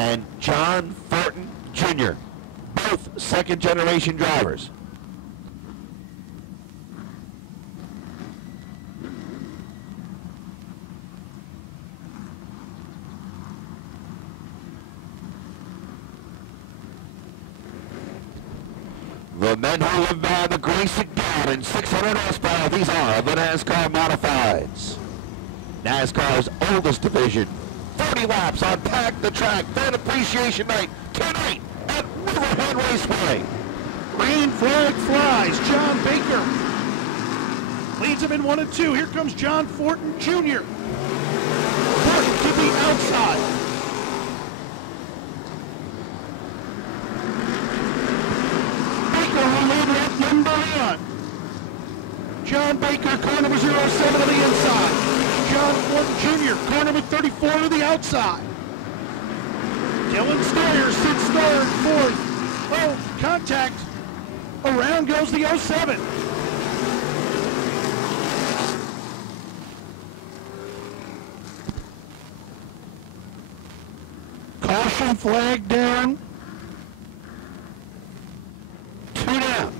and John Fortin Jr., both second-generation drivers. The men who live by the grace of God in 600 horsepower, these are the NASCAR Modifieds. NASCAR's oldest division. 40 laps on Pack the Track Fan Appreciation Night tonight at Riverhead Raceway. Green flag flies. John Baker leads him in 1 and 2. Here comes John Fortin Jr. Fortin to the outside. Number 1. John Baker, car number 07 to the inside. John Fortin Jr., car number 34 to the outside. Dylan Stoyer sits third, fourth. Oh, contact. Around goes the 07. Caution flag down. 2 down.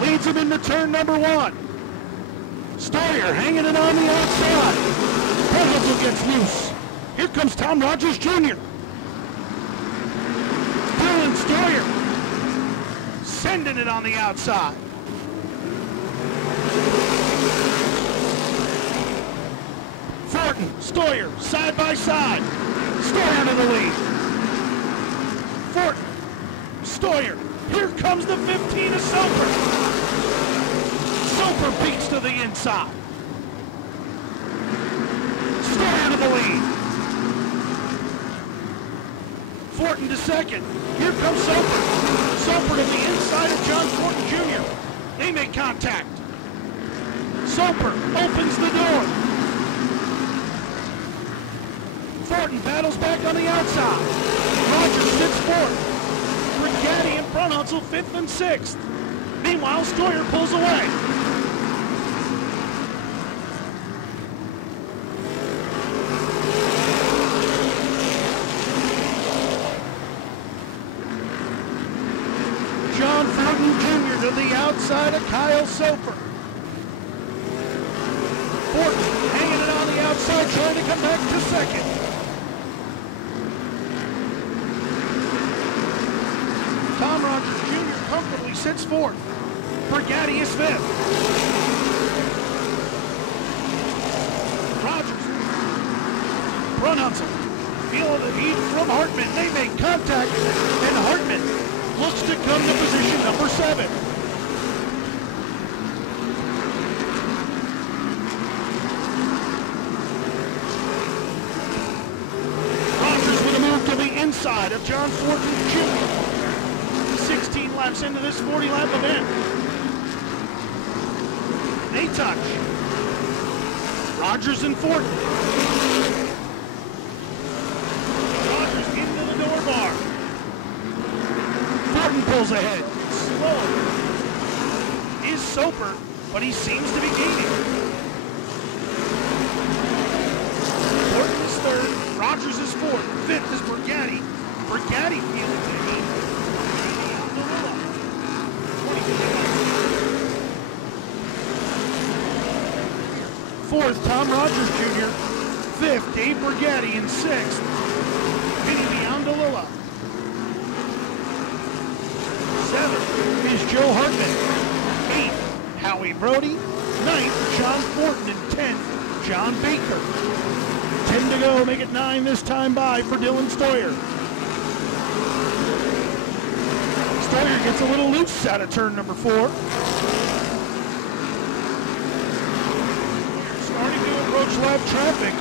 Leads him into turn number 1. Stoyer hanging it on the outside. Penhusel gets loose. Here comes Tom Rogers Jr. Dylan Stoyer sending it on the outside. Fortin, Stoyer, side by side. Stoyer to the lead. Fortin, Stoyer. Here comes the 15 of Soper. Soper beats to the inside. Stoyer to the lead. Fortin to second. Here comes Soper. Soper to the inside of John Fortin Jr. They make contact. Soper opens the door. Fortin battles back on the outside. Rogers sits fourth. Brigatti and Brunhutzel 5th and 6th. Meanwhile, Stoyer pulls away. John Fortin Jr. to the outside of Kyle Soper. Fortin hanging it on the outside, trying to come back to second. Tom Rogers Jr. comfortably sits fourth. Brigatti is 5th. Rogers. Brunhutzel. Feeling the heat from Hartman. They make contact, and Hartman looks to come to position number 7. Rogers with a move to the inside of John Fortin Jr. 16 laps into this 40-lap event. They touch. Rogers and Fortin. Rogers into the door bar. Fortin pulls ahead. Slow is Soper, but he seems to be gaining. Fortin is third. Rogers is fourth. 5th is Brigatti. Brigatti feeling the heat. Fourth, Tom Rogers Jr. 5th, Dave Brigatti in 6th. Vinny Biondolilla. 7th is Joe Hartman. 8th, Howie Brody. 9th, John Fortin. And 10th, John Baker. 10 to go, make it 9 this time by for Dylan Stoyer. Stoyer gets a little loose out of turn number 4. Starting to approach lap traffic.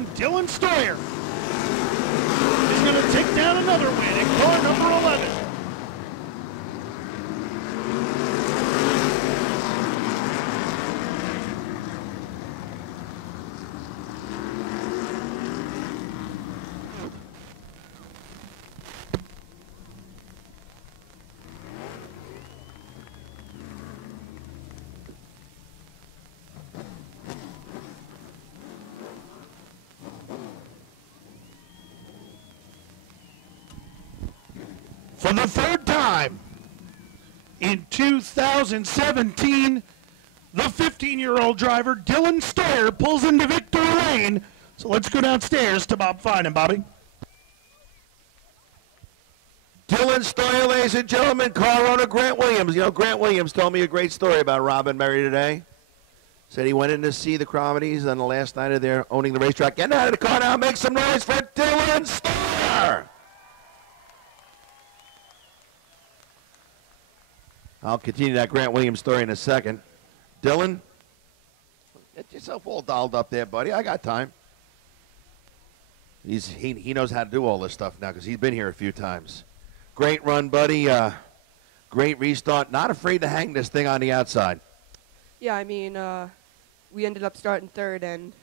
And Dylan Stoyer is going to take down another win in car number 11. For the third time in 2017, the 15-year-old driver, Dylan Stoyer, pulls into victory lane. So let's go downstairs to Bob Fine. Bobby. Dylan Stoyer, ladies and gentlemen, car owner Grant Williams. You know, Grant Williams told me a great story about Robin Murray today. Said he went in to see the Cromedies on the last night of their owning the racetrack. Get out of the car now, make some noise for Dylan Stoyer! I'll continue that Grant Williams story in a second. Dylan, get yourself all dolled up there, buddy. I got time. He knows how to do all this stuff now because he's been here a few times. Great run, buddy. Great restart. Not afraid to hang this thing on the outside. Yeah, I mean, we ended up starting third, and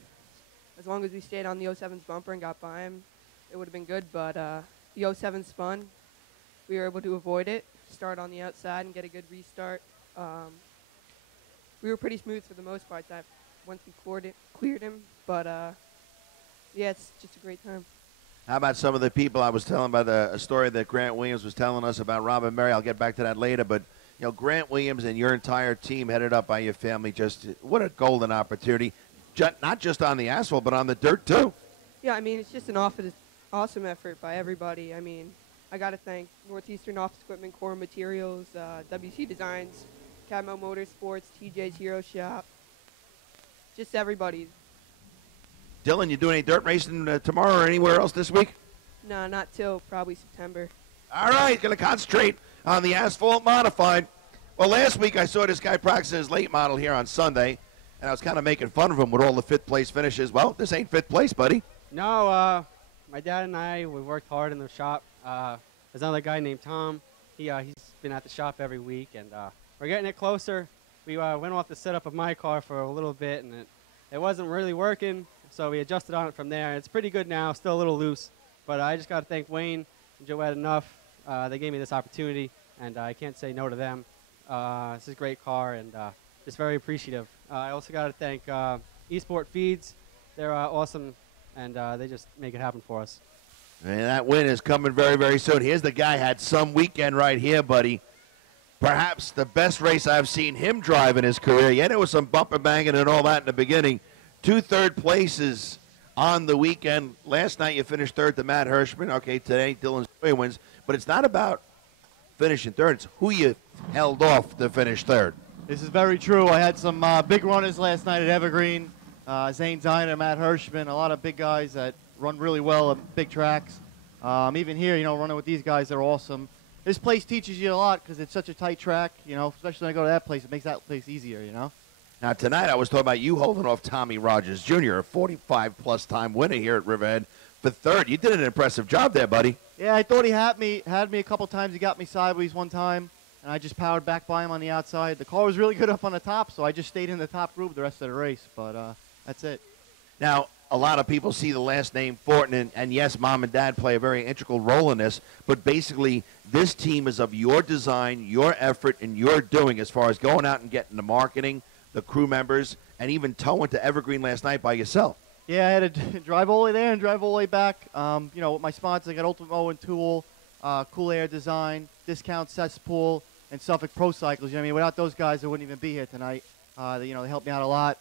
as long as we stayed on the 07's bumper and got by him, it would have been good. But the 07 spun. We were able to avoid it, start on the outside, and get a good restart. We were pretty smooth for the most part once we cleared him. But, yeah, it's just a great time. How about some of the people I was telling about a story that Grant Williams was telling us about Robin Murray? I'll get back to that later. But, you know, Grant Williams and your entire team headed up by your family, just what a golden opportunity, not just on the asphalt, but on the dirt, too. Yeah, I mean, it's just an awesome effort by everybody. I mean, I got to thank Northeastern Office Equipment, Core Materials, WC Designs, Camo Motorsports, TJ's Hero Shop, just everybody. Dylan, you doing any dirt racing tomorrow or anywhere else this week? No, not till probably September. All right, going to concentrate on the asphalt modified. Well, last week I saw this guy practice his late model here on Sunday, and I was kind of making fun of him with all the fifth place finishes. Well, this ain't fifth place, buddy. No, my dad and I, we worked hard in the shop. There's another guy named Tom. He's been at the shop every week, and we're getting it closer. We went off the setup of my car for a little bit, and it wasn't really working, so we adjusted on it from there. It's pretty good now, still a little loose, but I just got to thank Wayne and Joette enough. They gave me this opportunity, and I can't say no to them. This is a great car, and just very appreciative. I also got to thank Esport Feeds. They're awesome, and they just make it happen for us. And that win is coming very, very soon. Here's the guy had some weekend right here, buddy. Perhaps the best race I've seen him drive in his career. Yeah, there was some bumper banging and all that in the beginning. 2 third places on the weekend. Last night you finished third to Matt Hirschman. Okay, today Dylan Stoyer wins. But it's not about finishing third. It's who you held off to finish third. This is very true. I had some big runners last night at Evergreen. Zane Ziner, Matt Hirschman, a lot of big guys that run really well at big tracks. Even here, you know, running with these guys, they're awesome. This place teaches you a lot because it's such a tight track, you know, especially when I go to that place, it makes that place easier, you know. Now, tonight I was talking about you holding off Tommy Rogers Jr., a 45-plus time winner here at Riverhead for third. You did an impressive job there, buddy. Yeah, I thought he had me a couple times. He got me sideways one time, and I just powered back by him on the outside. The car was really good up on the top, so I just stayed in the top group the rest of the race, but that's it. Now, a lot of people see the last name Fortin, and yes, Mom and Dad play a very integral role in this, but basically this team is of your design, your effort, and your doing as far as going out and getting the marketing, the crew members, and even towing to Evergreen last night by yourself. Yeah, I had to drive all the way there and drive all the way back. You know, with my sponsors, I got Ultimate Mow and Tool, Cool Air Design, Discount Cesspool, and Suffolk Pro Cycles. You know what I mean? Without those guys, I wouldn't even be here tonight. You know, they helped me out a lot.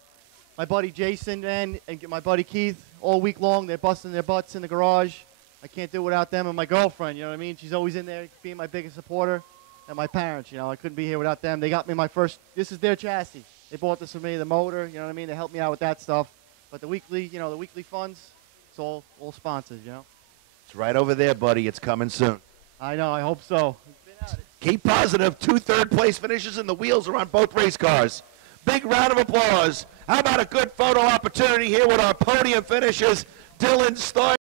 My buddy Jason and my buddy Keith, all week long, they're busting their butts in the garage. I can't do it without them. And my girlfriend, you know what I mean? She's always in there being my biggest supporter. And my parents, you know, I couldn't be here without them. They got me my first, this is their chassis. They bought this for me, the motor, you know what I mean? They helped me out with that stuff. But the weekly, you know, the weekly funds, it's all sponsors, you know? It's right over there, buddy. It's coming soon. I know. I hope so. Keep positive. 2 third-place finishes, and the wheels are on both race cars. Big round of applause. How about a good photo opportunity here with our podium finishers? Dylan started.